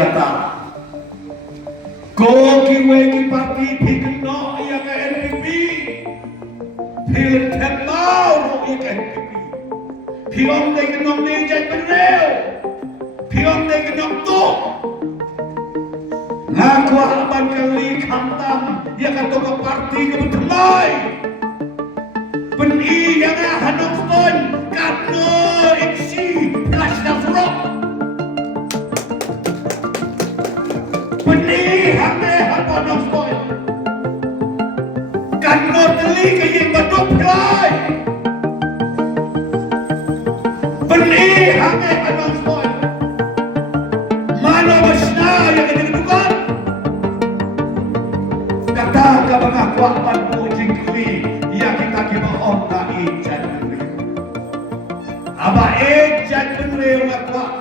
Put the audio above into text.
kata ko kiwe ki parti phikno ya ka NPP phil thamau ro ya ka NPP phiom de ki nom de Jaitbyn reo phiom de ki nom to la Kwah ban Kylli khamtam ya ka to ka parti ka butmai Pyni yang Nongstoiñ Katno Inshi Shna Surok Pyni yang Nongstoiñ Katno Kylli yang baduk pelai Pyni yang Nongstoiñ mana Shna yang kedudukan kata kabang Kwah ban Kylli ya kita Kiba om na Ieit Jaitbyn aba Jaitbyn reo na Kwah